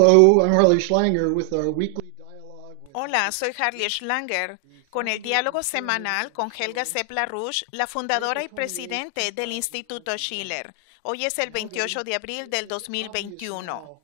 Hello, I'm Harley Schlanger with our weekly dialogue with Hola, soy Harley Schlanger, con el diálogo semanal con Helga Sepp-LaRouche, la fundadora y presidente del Instituto Schiller. Hoy es el 28 de abril del 2021.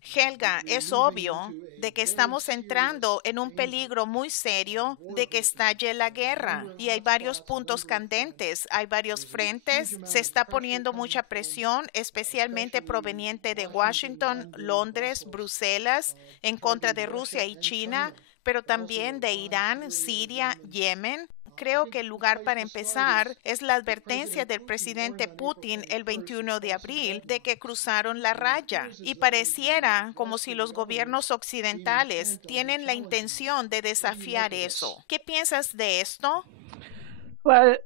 Helga, es obvio de que estamos entrando en un peligro muy serio de que estalle la guerra y hay varios puntos candentes, hay varios frentes, se está poniendo mucha presión, especialmente proveniente de Washington, Londres, Bruselas, en contra de Rusia y China, pero también de Irán, Siria, Yemen. Creo que el lugar para empezar es la advertencia del presidente Putin el 21 de abril de que cruzaron la raya y pareciera como si los gobiernos occidentales tienen la intención de desafiar eso. ¿Qué piensas de esto? Well,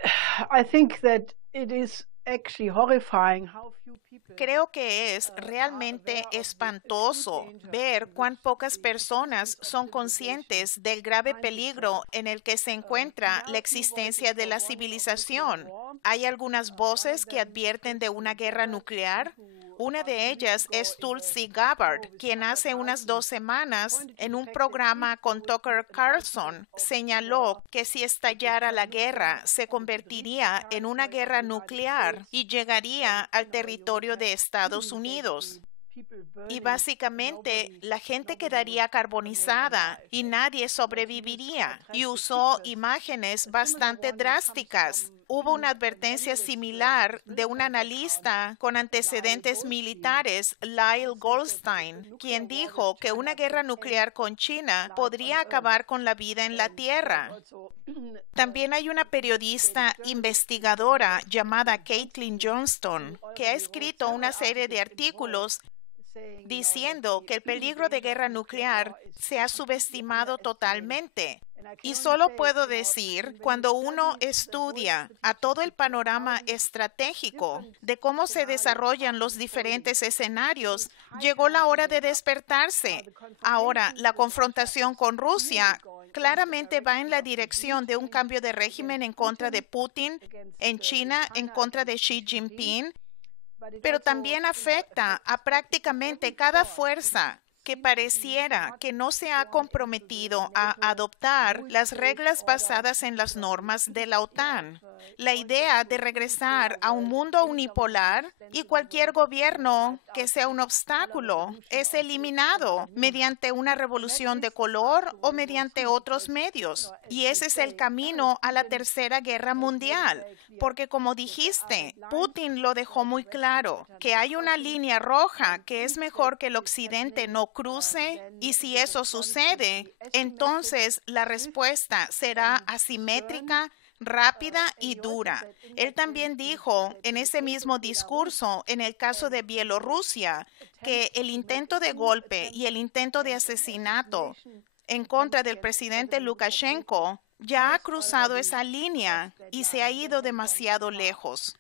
I think that it is actually horrifying how few people Creo que es realmente espantoso ver cuán pocas personas son conscientes del grave peligro en el que se encuentra la existencia de la civilización. Hay algunas voces que advierten de una guerra nuclear. Una de ellas es Tulsi Gabbard, quien hace unas 2 semanas en un programa con Tucker Carlson señaló que si estallara la guerra se convertiría en una guerra nuclear y llegaría al territorio de Estados Unidos. Y básicamente la gente quedaría carbonizada y nadie sobreviviría. Y usó imágenes bastante drásticas. Hubo una advertencia similar de un analista con antecedentes militares, Lyle Goldstein, quien dijo que una guerra nuclear con China podría acabar con la vida en la Tierra. También hay una periodista investigadora llamada Caitlin Johnston, que ha escrito una serie de artículos diciendo que el peligro de guerra nuclear se ha subestimado totalmente. Y solo puedo decir, cuando uno estudia a todo el panorama estratégico de cómo se desarrollan los diferentes escenarios, llegó la hora de despertarse. Ahora, la confrontación con Rusia claramente va en la dirección de un cambio de régimen en contra de Putin, en China en contra de Xi Jinping, pero también afecta a prácticamente cada fuerza que pareciera que no se ha comprometido a adoptar las reglas basadas en las normas de la OTAN. La idea de regresar a un mundo unipolar y cualquier gobierno que sea un obstáculo es eliminado mediante una revolución de color o mediante otros medios. Y ese es el camino a la Tercera Guerra Mundial, porque como dijiste, Putin lo dejó muy claro, que hay una línea roja que es mejor que el occidente no cruce, y si eso sucede, entonces la respuesta será asimétrica, rápida y dura. Él también dijo en ese mismo discurso, en el caso de Bielorrusia, que el intento de golpe y el intento de asesinato en contra del presidente Lukashenko ya ha cruzado esa línea y se ha ido demasiado lejos.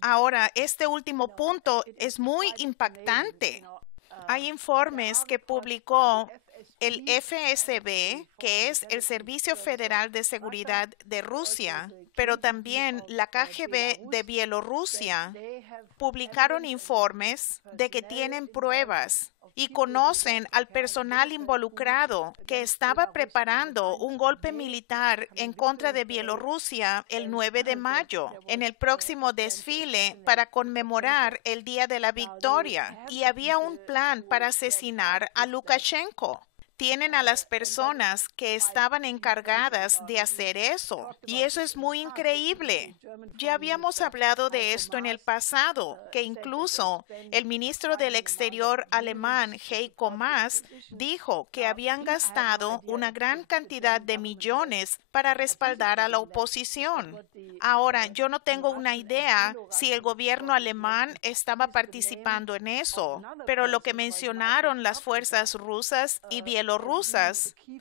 Ahora, este último punto es muy impactante. Hay informes que publicó el FSB, que es el Servicio Federal de Seguridad de Rusia, pero también la KGB de Bielorrusia, publicaron informes de que tienen pruebas y conocen al personal involucrado que estaba preparando un golpe militar en contra de Bielorrusia el 9 de mayo, en el próximo desfile para conmemorar el Día de la Victoria. Y había un plan para asesinar a Lukashenko. Tienen a las personas que estaban encargadas de hacer eso. Y eso es muy increíble. Ya habíamos hablado de esto en el pasado, que incluso el ministro del Exterior alemán, Heiko Maas, dijo que habían gastado una gran cantidad de millones para respaldar a la oposición. Ahora, yo no tengo una idea si el gobierno alemán estaba participando en eso, pero lo que mencionaron las fuerzas rusas y bielorrusas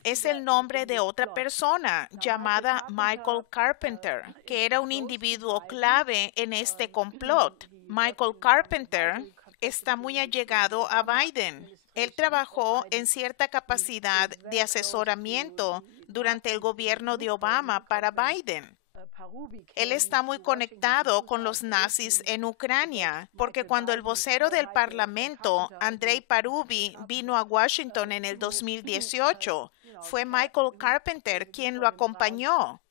es el nombre de otra persona llamada Michael Carpenter, que era un individuo clave en este complot. Michael Carpenter está muy allegado a Biden. Él trabajó en cierta capacidad de asesoramiento durante el gobierno de Obama para Biden. Él está muy conectado con los nazis en Ucrania, porque cuando el vocero del Parlamento, Andrei Parubi, vino a Washington en el 2018, fue Michael Carpenter quien lo acompañó.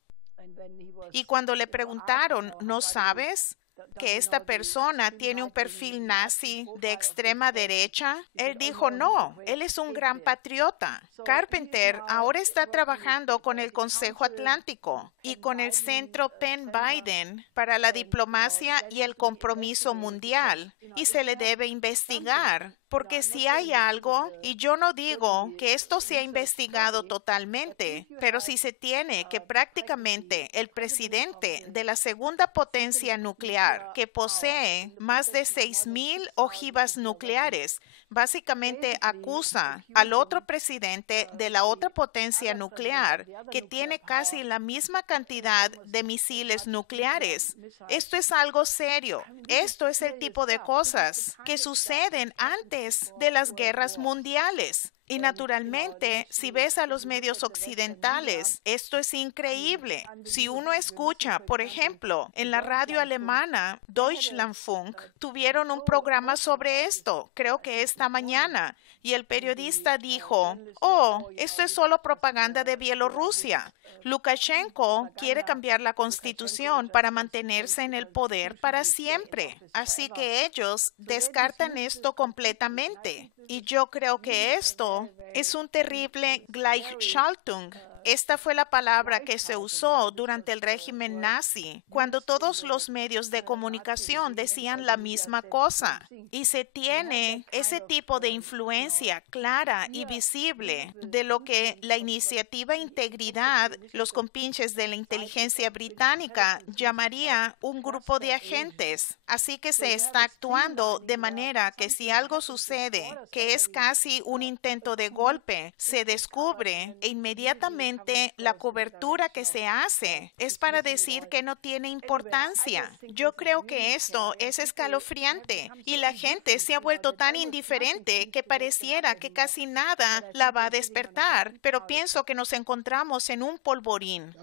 Y cuando le preguntaron, ¿no sabes que esta persona tiene un perfil nazi de extrema derecha? Él dijo, no, él es un gran patriota. Carpenter ahora está trabajando con el Consejo Atlántico y con el Centro Penn Biden para la diplomacia y el compromiso mundial, y se le debe investigar. Porque si hay algo, y yo no digo que esto sea investigado totalmente, pero si se tiene que prácticamente el presidente de la segunda potencia nuclear, que posee más de 6,000 ojivas nucleares, básicamente acusa al otro presidente de la otra potencia nuclear, que tiene casi la misma cantidad de misiles nucleares. Esto es algo serio. Esto es el tipo de cosas que suceden antes de las guerras mundiales. Y naturalmente, si ves a los medios occidentales, esto es increíble. Si uno escucha, por ejemplo, en la radio alemana, Deutschlandfunk, tuvieron un programa sobre esto, creo que esta mañana, y el periodista dijo, oh, esto es solo propaganda de Bielorrusia. Lukashenko quiere cambiar la constitución para mantenerse en el poder para siempre. Así que ellos descartan esto completamente. Y yo creo que esto es un terrible Gleichschaltung. Esta fue la palabra que se usó durante el régimen nazi, cuando todos los medios de comunicación decían la misma cosa. Y se tiene ese tipo de influencia clara y visible de lo que la iniciativa Integridad, los compinches de la inteligencia británica, llamaría un grupo de agentes. Así que se está actuando de manera que si algo sucede, que es casi un intento de golpe, se descubre e inmediatamente la cobertura que se hace es para decir que no tiene importancia. Yo creo que esto es escalofriante y la gente se ha vuelto tan indiferente que pareciera que casi nada la va a despertar, pero pienso que nos encontramos en un polvorín.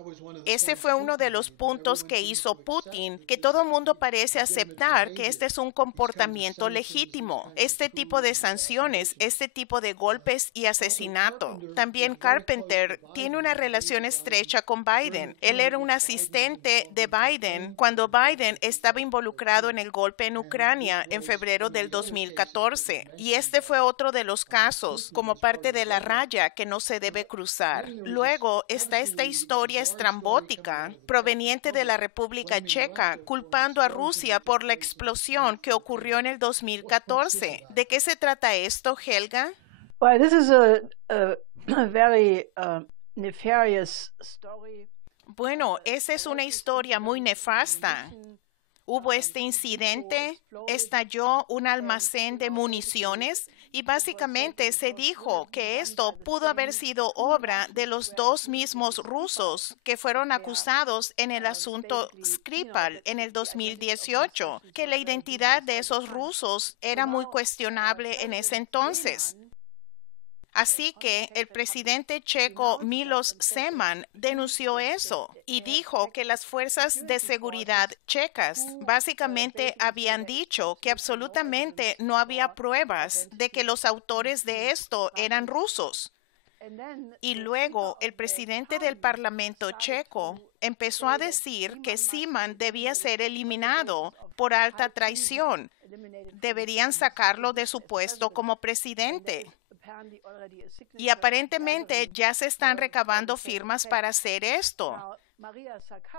Ese fue uno de los puntos que hizo Putin, que todo mundo parece aceptar que este es un comportamiento legítimo. Este tipo de sanciones, este tipo de golpes y asesinato. También Carpenter tiene una relación estrecha con Biden. Él era un asistente de Biden cuando Biden estaba involucrado en el golpe en Ucrania en febrero del 2014. Y este fue otro de los casos, como parte de la raya que no se debe cruzar. Luego está esta historia estrambótica proveniente de la República Checa, culpando a Rusia por la explosión que ocurrió en el 2014. ¿De qué se trata esto, Helga? Well, this is a very nefarious story. Bueno, esa es una historia muy nefasta. Hubo este incidente, estalló un almacén de municiones y básicamente se dijo que esto pudo haber sido obra de los dos mismos rusos que fueron acusados en el asunto Skripal en el 2018, que la identidad de esos rusos era muy cuestionable en ese entonces. Así que el presidente checo Miloš Zeman denunció eso y dijo que las fuerzas de seguridad checas básicamente habían dicho que absolutamente no había pruebas de que los autores de esto eran rusos. Y luego el presidente del Parlamento checo empezó a decir que Zeman debía ser eliminado por alta traición. Deberían sacarlo de su puesto como presidente. Y aparentemente ya se están recabando firmas para hacer esto.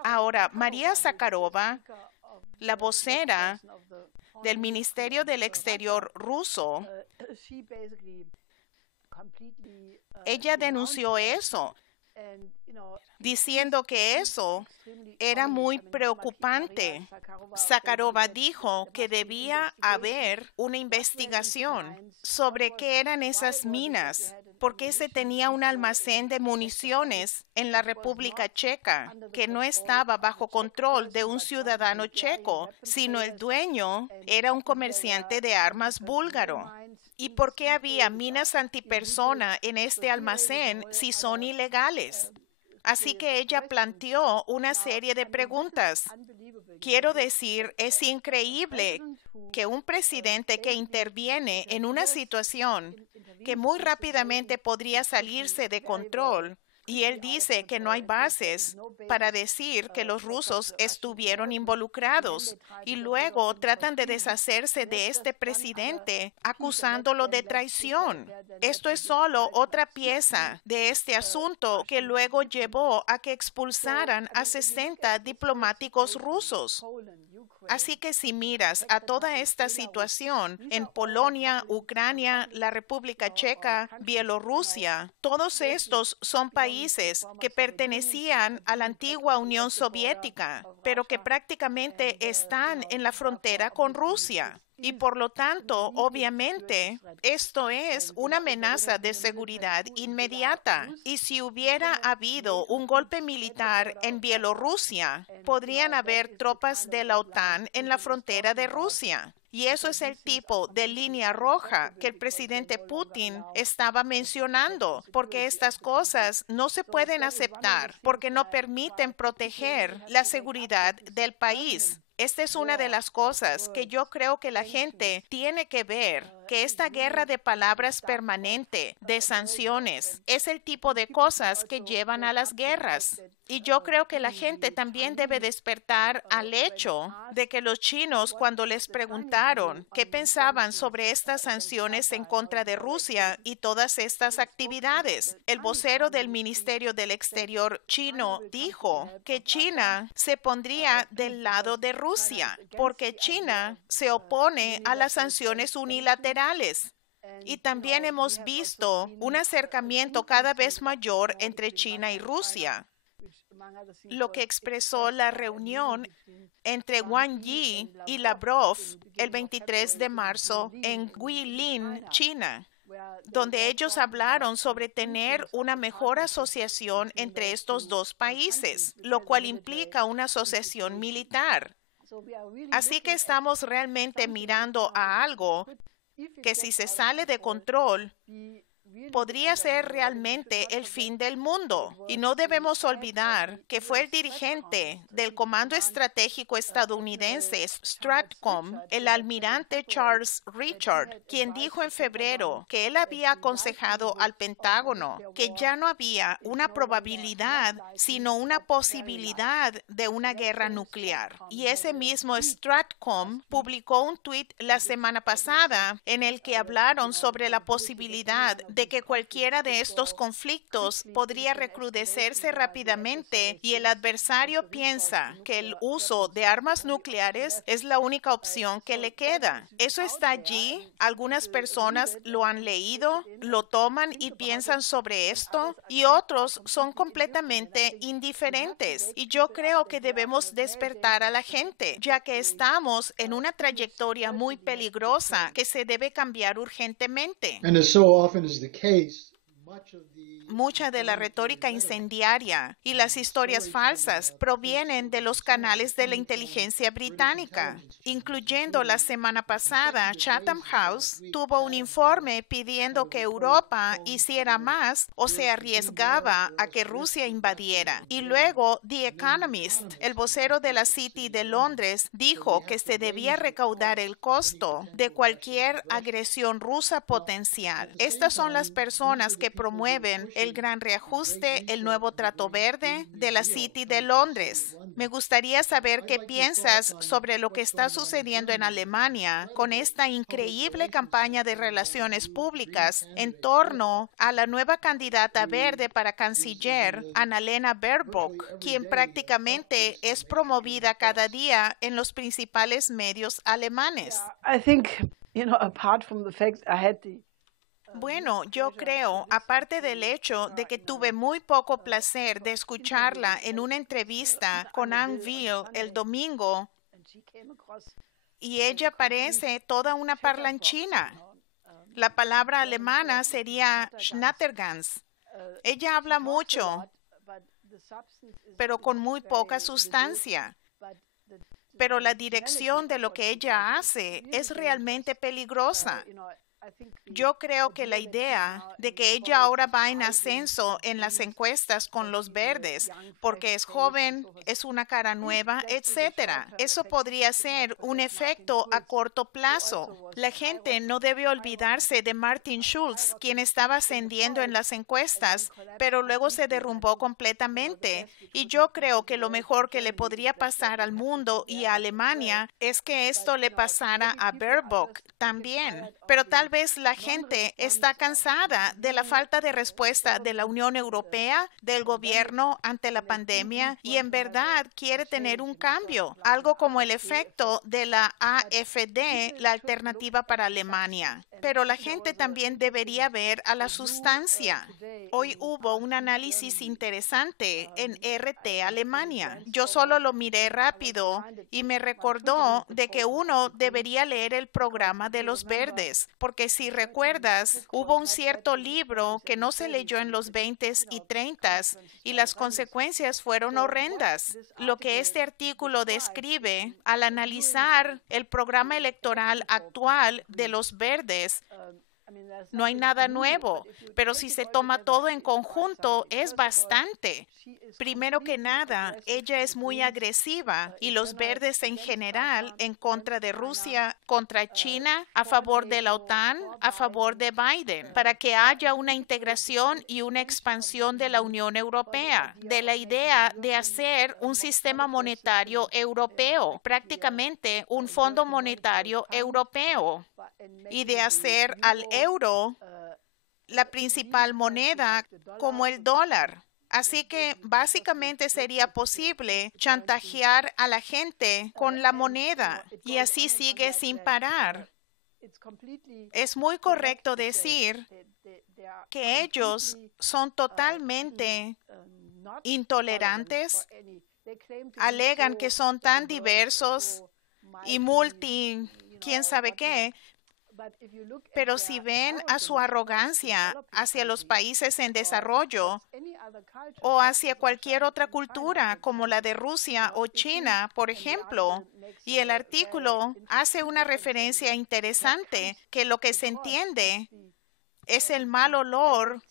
Ahora, María Zakharova, la vocera del Ministerio del Exterior ruso, ella denunció eso, diciendo que eso era muy preocupante. Zakharova dijo que debía haber una investigación sobre qué eran esas minas, por qué se tenía un almacén de municiones en la República Checa que no estaba bajo control de un ciudadano checo, sino el dueño era un comerciante de armas búlgaro. ¿Y por qué había minas antipersona en este almacén si son ilegales? Así que ella planteó una serie de preguntas. Quiero decir, es increíble que un presidente que interviene en una situación que muy rápidamente podría salirse de control, y él dice que no hay bases para decir que los rusos estuvieron involucrados, y luego tratan de deshacerse de este presidente acusándolo de traición. Esto es solo otra pieza de este asunto que luego llevó a que expulsaran a 60 diplomáticos rusos. Así que si miras a toda esta situación en Polonia, Ucrania, la República Checa, Bielorrusia, todos estos son países que pertenecían a la antigua Unión Soviética, pero que prácticamente están en la frontera con Rusia. Y por lo tanto, obviamente, esto es una amenaza de seguridad inmediata. Y si hubiera habido un golpe militar en Bielorrusia, podrían haber tropas de la OTAN en la frontera de Rusia. Y eso es el tipo de línea roja que el presidente Putin estaba mencionando, porque estas cosas no se pueden aceptar, porque no permiten proteger la seguridad del país. Esta es una de las cosas que yo creo que la gente tiene que ver, que esta guerra de palabras permanente, de sanciones, es el tipo de cosas que llevan a las guerras. Y yo creo que la gente también debe despertar al hecho de que los chinos, cuando les preguntaron qué pensaban sobre estas sanciones en contra de Rusia y todas estas actividades, el vocero del Ministerio del Exterior chino dijo que China se pondría del lado de Rusia, porque China se opone a las sanciones unilaterales. Y también hemos visto un acercamiento cada vez mayor entre China y Rusia, lo que expresó la reunión entre Wang Yi y Lavrov el 23 de marzo en Guilin, China, donde ellos hablaron sobre tener una mejor asociación entre estos dos países, lo cual implica una asociación militar. Así que estamos realmente mirando a algo que, si se sale de control, podría ser realmente el fin del mundo. Y no debemos olvidar que fue el dirigente del Comando Estratégico estadounidense, STRATCOM, el almirante Charles Richard, quien dijo en febrero que él había aconsejado al Pentágono que ya no había una probabilidad, sino una posibilidad de una guerra nuclear. Y ese mismo STRATCOM publicó un tuit la semana pasada en el que hablaron sobre la posibilidad de que cualquiera de estos conflictos podría recrudecerse rápidamente, y el adversario piensa que el uso de armas nucleares es la única opción que le queda. Eso está allí. Algunas personas lo han leído, lo toman y piensan sobre esto, y otros son completamente indiferentes. Y yo creo que debemos despertar a la gente, ya que estamos en una trayectoria muy peligrosa que se debe cambiar urgentemente. And as so often is the case, Mucha de la retórica incendiaria y las historias falsas provienen de los canales de la inteligencia británica, incluyendo la semana pasada. Chatham House tuvo un informe pidiendo que Europa hiciera más o se arriesgaba a que Rusia invadiera. Y luego The Economist, el vocero de la City de Londres, dijo que se debía recaudar el costo de cualquier agresión rusa potencial. Estas son las personas que promueven el gran reajuste, el nuevo trato verde de la City de Londres. Me gustaría saber qué piensas sobre lo que está sucediendo en Alemania con esta increíble campaña de relaciones públicas en torno a la nueva candidata verde para canciller, Annalena Baerbock, quien prácticamente es promovida cada día en los principales medios alemanes. I think, apart from the fact I had Bueno, yo creo, aparte del hecho de que tuve muy poco placer de escucharla en una entrevista con Anne Veal el domingo, y ella parece toda una parlanchina. La palabra alemana sería Schnattergans. Ella habla mucho, pero con muy poca sustancia. Pero la dirección de lo que ella hace es realmente peligrosa. Yo creo que la idea de que ella ahora va en ascenso en las encuestas con los verdes, porque es joven, es una cara nueva, etcétera, eso podría ser un efecto a corto plazo. La gente no debe olvidarse de Martin Schulz, quien estaba ascendiendo en las encuestas, pero luego se derrumbó completamente. Y yo creo que lo mejor que le podría pasar al mundo y a Alemania es que esto le pasara a Baerbock también. Pero tal vez la gente está cansada de la falta de respuesta de la Unión Europea, del gobierno ante la pandemia, y en verdad quiere tener un cambio, algo como el efecto de la AfD, la Alternativa para Alemania. Pero la gente también debería ver a la sustancia. Hoy hubo un análisis interesante en RT Alemania. Yo solo lo miré rápido y me recordó de que uno debería leer el programa de los verdes, porque si recuerdas, hubo un cierto libro que no se leyó en los 20s y 30s y las consecuencias fueron horrendas. Lo que este artículo describe al analizar el programa electoral actual de los verdes, no hay nada nuevo, pero si se toma todo en conjunto, es bastante. Primero que nada, ella es muy agresiva y los verdes en general en contra de Rusia, contra China, a favor de la OTAN, a favor de Biden, para que haya una integración y una expansión de la Unión Europea, de la idea de hacer un sistema monetario europeo, prácticamente un fondo monetario europeo, y de hacer al euro la principal moneda como el dólar. Así que básicamente sería posible chantajear a la gente con la moneda y así sigue sin parar. Es muy correcto decir que ellos son totalmente intolerantes, alegan que son tan diversos y quién sabe qué. Pero si ven a su arrogancia hacia los países en desarrollo o hacia cualquier otra cultura como la de Rusia o China, por ejemplo, y el artículo hace una referencia interesante que lo que se entiende es el mal olor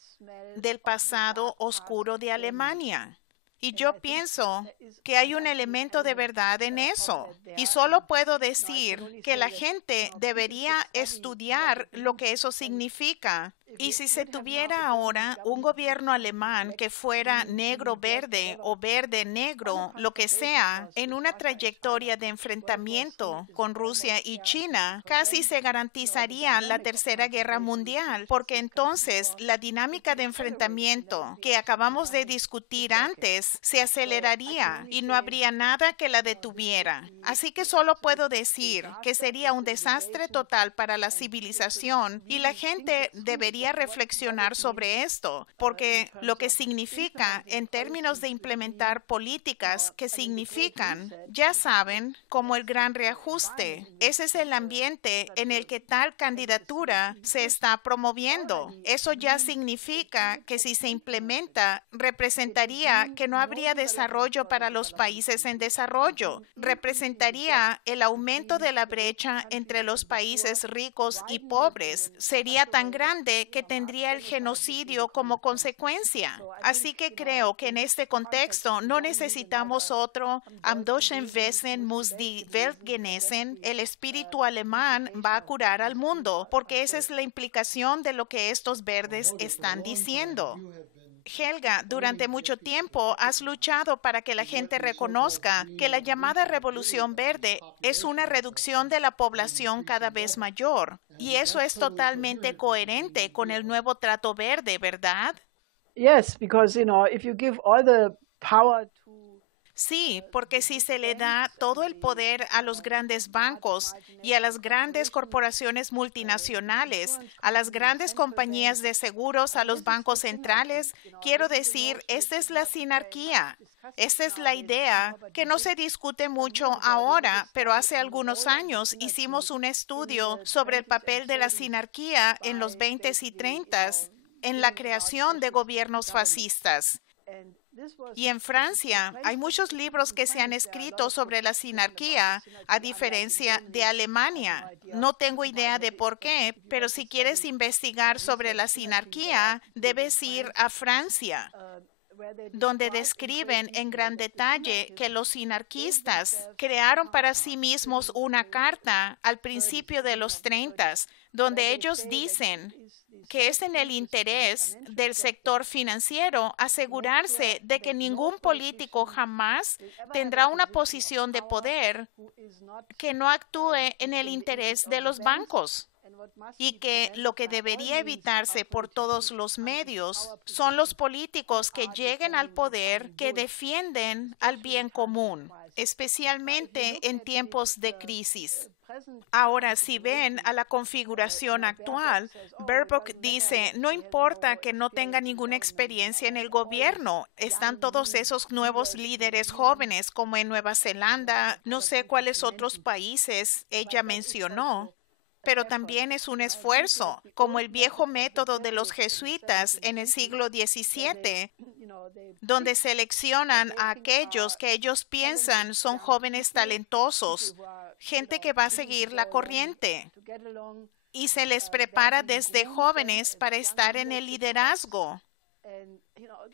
del pasado oscuro de Alemania. Y yo pienso que hay un elemento de verdad en eso. Y solo puedo decir que la gente debería estudiar lo que eso significa. Y si se tuviera ahora un gobierno alemán que fuera negro-verde o verde-negro, lo que sea, en una trayectoria de enfrentamiento con Rusia y China, casi se garantizaría la Tercera Guerra Mundial, porque entonces la dinámica de enfrentamiento que acabamos de discutir antes se aceleraría y no habría nada que la detuviera. Así que solo puedo decir que sería un desastre total para la civilización y la gente debería reflexionar sobre esto, porque lo que significa en términos de implementar políticas que significan, ya saben, como el gran reajuste. Ese es el ambiente en el que tal candidatura se está promoviendo. Eso ya significa que si se implementa, representaría que no habría desarrollo para los países en desarrollo. Representaría el aumento de la brecha entre los países ricos y pobres. Sería tan grande que tendría el genocidio como consecuencia. Así que creo que en este contexto no necesitamos otro Am deutschen Wesen muss die Welt genesen. El espíritu alemán va a curar al mundo, porque esa es la implicación de lo que estos verdes están diciendo. Helga, durante mucho tiempo has luchado para que la gente reconozca que la llamada Revolución Verde es una reducción de la población cada vez mayor. Y eso es totalmente coherente con el nuevo trato verde, ¿verdad? Yes, because, if you give all the power to Sí, porque si se le da todo el poder a los grandes bancos y a las grandes corporaciones multinacionales, a las grandes compañías de seguros, a los bancos centrales, quiero decir, esta es la sinarquía. Esta es la idea que no se discute mucho ahora, pero hace algunos años hicimos un estudio sobre el papel de la sinarquía en los 20s y 30s en la creación de gobiernos fascistas. Y en Francia hay muchos libros que se han escrito sobre la sinarquía, a diferencia de Alemania. No tengo idea de por qué, pero si quieres investigar sobre la sinarquía, debes ir a Francia, donde describen en gran detalle que los sinarquistas crearon para sí mismos una carta al principio de los 30, donde ellos dicen que es en el interés del sector financiero asegurarse de que ningún político jamás tendrá una posición de poder que no actúe en el interés de los bancos, y que lo que debería evitarse por todos los medios son los políticos que lleguen al poder que defienden al bien común, especialmente en tiempos de crisis. Ahora, si ven a la configuración actual, Baerbock dice, no importa que no tenga ninguna experiencia en el gobierno, están todos esos nuevos líderes jóvenes como en Nueva Zelanda, no sé cuáles otros países ella mencionó, pero también es un esfuerzo, como el viejo método de los jesuitas en el siglo XVII, donde seleccionan a aquellos que ellos piensan son jóvenes talentosos, gente que va a seguir la corriente, y se les prepara desde jóvenes para estar en el liderazgo.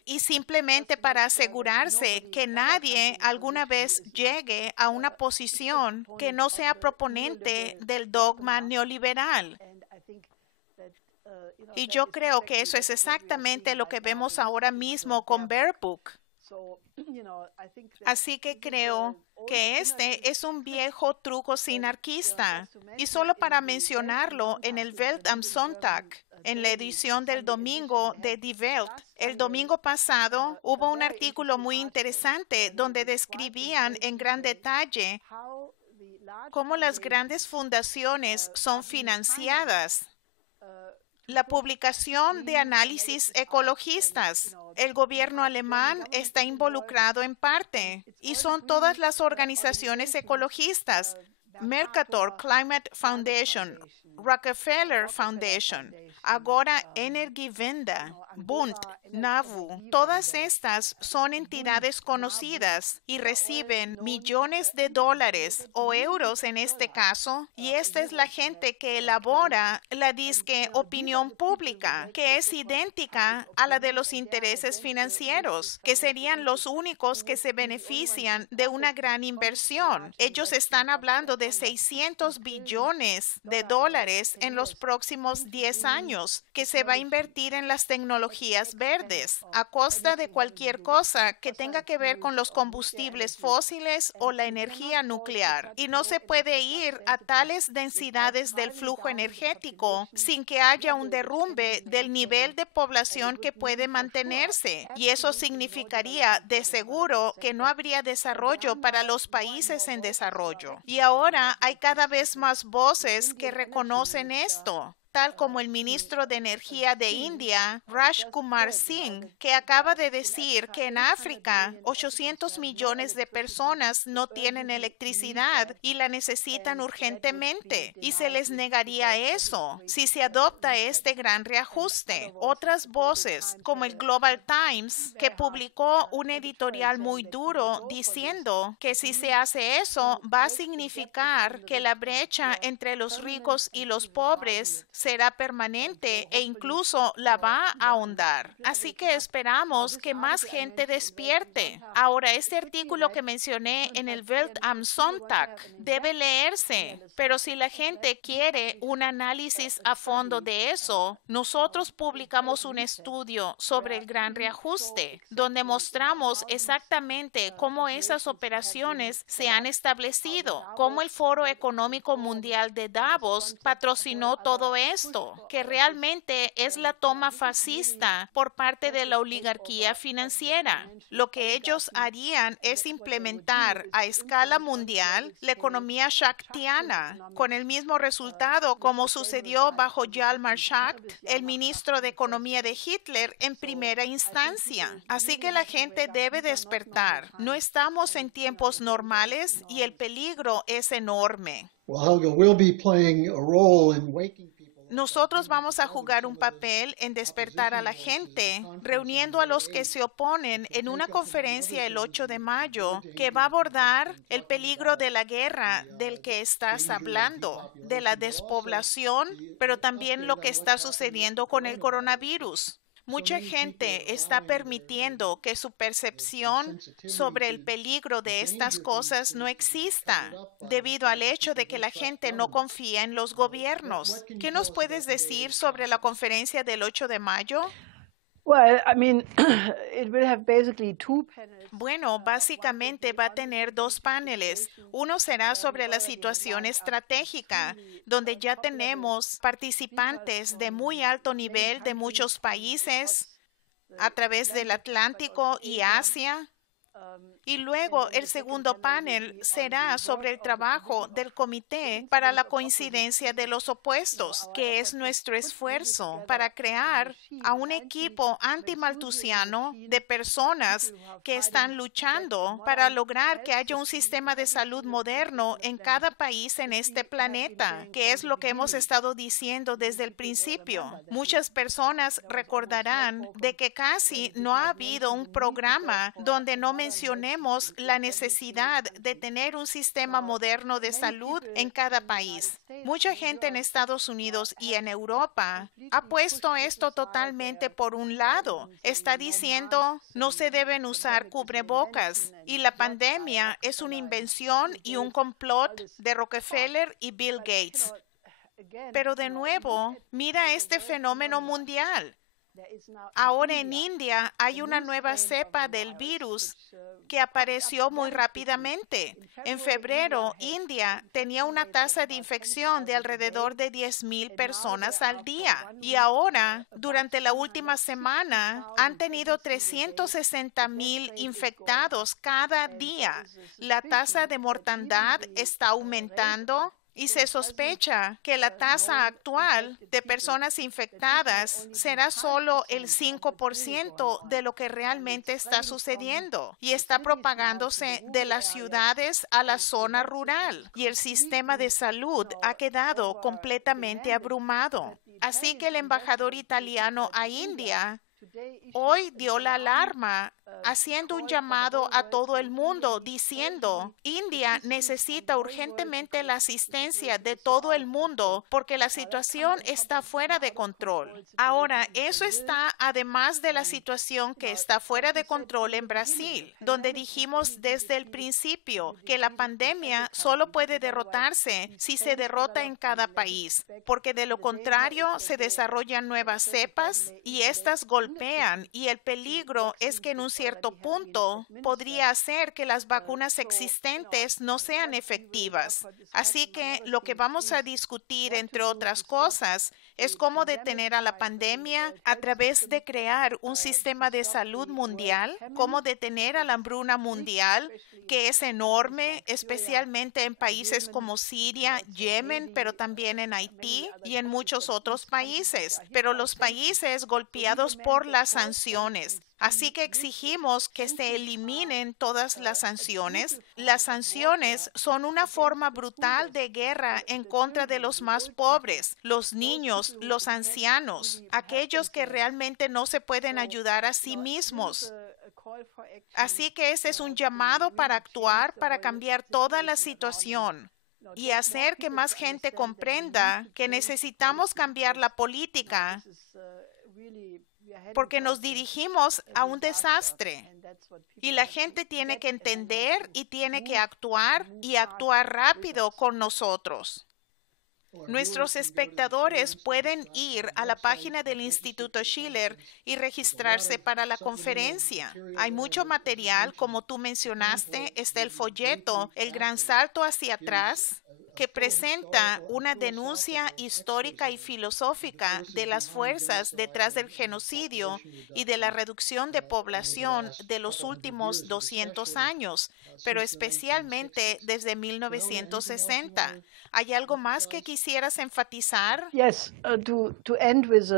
Y simplemente para asegurarse que nadie alguna vez llegue a una posición que no sea proponente del dogma neoliberal. Y yo creo que eso es exactamente lo que vemos ahora mismo con Baerbock. Así que creo que este es un viejo truco sinarquista. Y solo para mencionarlo, en el Welt am Sonntag, en la edición del domingo de Die Welt, el domingo pasado hubo un artículo muy interesante donde describían en gran detalle cómo las grandes fundaciones son financiadas. La publicación de análisis ecologistas. El gobierno alemán está involucrado en parte y son todas las organizaciones ecologistas. Mercator Climate Foundation, Rockefeller Foundation, Agora Energiewende, Bund, NABU. Todas estas son entidades conocidas y reciben millones de dólares o euros en este caso, y esta es la gente que elabora la disque opinión pública, que es idéntica a la de los intereses financieros, que serían los únicos que se benefician de una gran inversión. Ellos están hablando de 600 billones de dólares en los próximos 10 años que se va a invertir en las tecnologías verdes a costa de cualquier cosa que tenga que ver con los combustibles fósiles o la energía nuclear. Y no se puede ir a tales densidades del flujo energético sin que haya un derrumbe del nivel de población que puede mantenerse. Y eso significaría de seguro que no habría desarrollo para los países en desarrollo. Y ahora hay cada vez más voces que reconocen esto, tal como el ministro de Energía de India, Raj Kumar Singh, que acaba de decir que en África 800 millones de personas no tienen electricidad y la necesitan urgentemente, y se les negaría eso si se adopta este gran reajuste. Otras voces, como el Global Times, que publicó un editorial muy duro diciendo que si se hace eso, va a significar que la brecha entre los ricos y los pobres será permanente e incluso la va a ahondar. Así que esperamos que más gente despierte. Ahora, este artículo que mencioné en el Welt am Sonntag debe leerse, pero si la gente quiere un análisis a fondo de eso, nosotros publicamos un estudio sobre el gran reajuste, donde mostramos exactamente cómo esas operaciones se han establecido, cómo el Foro Económico Mundial de Davos patrocinó todo esto, que realmente es la toma fascista por parte de la oligarquía financiera. Lo que ellos harían es implementar a escala mundial la economía shaktiana, con el mismo resultado como sucedió bajo Hjalmar Schacht, el ministro de Economía de Hitler en primera instancia. Así que la gente debe despertar. No estamos en tiempos normales y el peligro es enorme. Well, Helga, we'll be playing a role in waking people. Nosotros vamos a jugar un papel en despertar a la gente, reuniendo a los que se oponen en una conferencia el 8 de mayo que va a abordar el peligro de la guerra del que estás hablando, de la despoblación, pero también lo que está sucediendo con el coronavirus. Mucha gente está permitiendo que su percepción sobre el peligro de estas cosas no exista debido al hecho de que la gente no confía en los gobiernos. ¿Qué nos puedes decir sobre la conferencia del 8 de mayo? Well, I mean, it will have basically two panels. Bueno, básicamente va a tener dos paneles. Uno será sobre la situación estratégica, donde ya tenemos participantes de muy alto nivel de muchos países a través del Atlántico y Asia. Y luego el segundo panel será sobre el trabajo del Comité para la Coincidencia de los Opuestos, que es nuestro esfuerzo para crear a un equipo antimalthusiano de personas que están luchando para lograr que haya un sistema de salud moderno en cada país en este planeta, que es lo que hemos estado diciendo desde el principio. Muchas personas recordarán de que casi no ha habido un programa donde no mencionemos la necesidad de tener un sistema moderno de salud en cada país. Mucha gente en Estados Unidos y en Europa ha puesto esto totalmente por un lado. Está diciendo no se deben usar cubrebocas y la pandemia es una invención y un complot de Rockefeller y Bill Gates. Pero de nuevo, mira este fenómeno mundial. Ahora en India hay una nueva cepa del virus que apareció muy rápidamente. En febrero, India tenía una tasa de infección de alrededor de 10,000 personas al día. Y ahora, durante la última semana, han tenido 360,000 infectados cada día. La tasa de mortandad está aumentando. Y se sospecha que la tasa actual de personas infectadas será solo el 5% de lo que realmente está sucediendo y está propagándose de las ciudades a la zona rural y el sistema de salud ha quedado completamente abrumado. Así que el embajador italiano a India hoy dio la alarma haciendo un llamado a todo el mundo diciendo, India necesita urgentemente la asistencia de todo el mundo porque la situación está fuera de control. Ahora, eso está además de la situación que está fuera de control en Brasil, donde dijimos desde el principio que la pandemia solo puede derrotarse si se derrota en cada país, porque de lo contrario se desarrollan nuevas cepas y estas golpean y el peligro es que en un cierto punto podría hacer que las vacunas existentes no sean efectivas. Así que lo que vamos a discutir, entre otras cosas, es cómo detener a la pandemia a través de crear un sistema de salud mundial, cómo detener a la hambruna mundial, que es enorme, especialmente en países como Siria, Yemen, pero también en Haití y en muchos otros países, pero los países golpeados por las sanciones. Así que exigimos que se eliminen todas las sanciones. Las sanciones son una forma brutal de guerra en contra de los más pobres, los niños, los ancianos, aquellos que realmente no se pueden ayudar a sí mismos. Así que ese es un llamado para actuar, para cambiar toda la situación y hacer que más gente comprenda que necesitamos cambiar la política porque nos dirigimos a un desastre y la gente tiene que entender y tiene que actuar y actuar rápido con nosotros. Nuestros espectadores pueden ir a la página del Instituto Schiller y registrarse para la conferencia. Hay mucho material, como tú mencionaste, está el folleto, El Gran Salto hacia atrás, que presenta una denuncia histórica y filosófica de las fuerzas detrás del genocidio y de la reducción de población de los últimos 200 años, pero especialmente desde 1960. ¿Hay algo más que quisieras enfatizar? Yes, to end with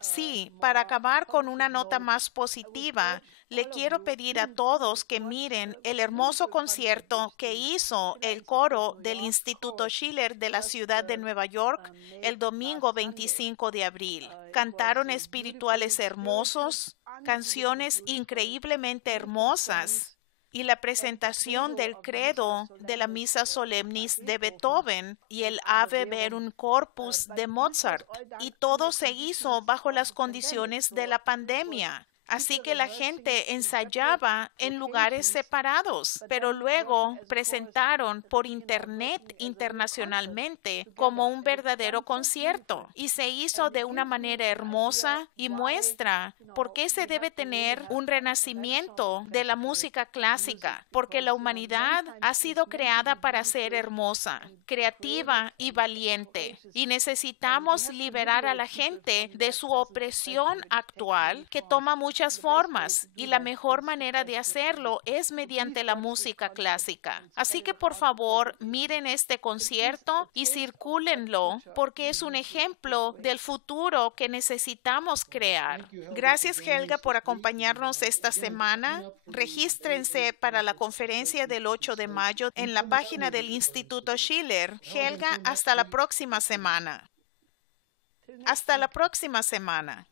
Sí, para acabar con una nota más positiva, le quiero pedir a todos que miren el hermoso concierto que hizo el coro del Instituto Schiller de la ciudad de Nueva York el domingo 25 de abril. Cantaron espirituales hermosos, canciones increíblemente hermosas, y la presentación del credo de la Misa Solemnis de Beethoven y el Ave Verum Corpus de Mozart. Y todo se hizo bajo las condiciones de la pandemia. Así que la gente ensayaba en lugares separados, pero luego presentaron por internet internacionalmente como un verdadero concierto y se hizo de una manera hermosa y muestra por qué se debe tener un renacimiento de la música clásica, porque la humanidad ha sido creada para ser hermosa, creativa y valiente, y necesitamos liberar a la gente de su opresión actual que toma muchas formas, y la mejor manera de hacerlo es mediante la música clásica. Así que por favor miren este concierto y circúlenlo, porque es un ejemplo del futuro que necesitamos crear. Gracias, Helga, por acompañarnos esta semana. Regístrense para la conferencia del 8 de mayo en la página del Instituto Schiller. Helga, hasta la próxima semana. Hasta la próxima semana.